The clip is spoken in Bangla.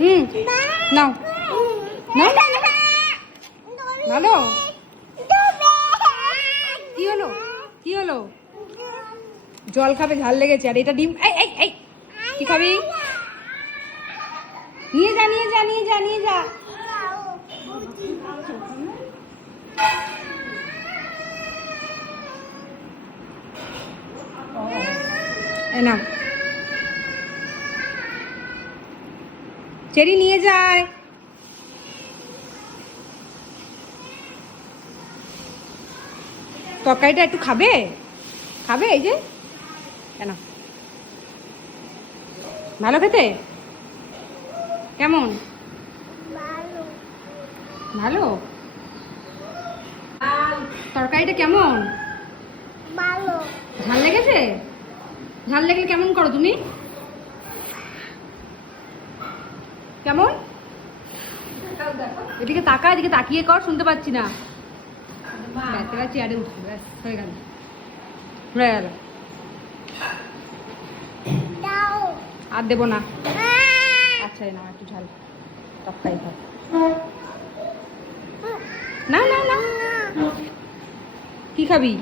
হুম, নাও নাও নাও নাও। ভালো। কি হলো, কি হলো? জল খাবে, ঝাল লেগেছে। আর এটা ডিম। এই এই এই, কি খাবি? নিয়ে যা নিয়ে যা নিয়ে যা নিয়ে যা। এ নাও, চেরি নিয়ে যায়। তরকারিটা একটু খাবে, খাবে? এই যে কেন, ভালো খেতে? কেমন? ভালো। তরকারিটা কেমন? ঝাল লেগেছে? ঝাল লেগেলে কেমন করো তুমি? কেমন? এদিকে তাকা, এদিকে তাকিয়ে কর, শুনতে পাচ্ছি না। ব্যাস, চেয়ারে উঠছে, ব্যাস হয়ে গেল, হয়ে গেল। আর দেবো না। আচ্ছা না, একটু ঝাল টপকাই থাক। না না না, কি খাবি?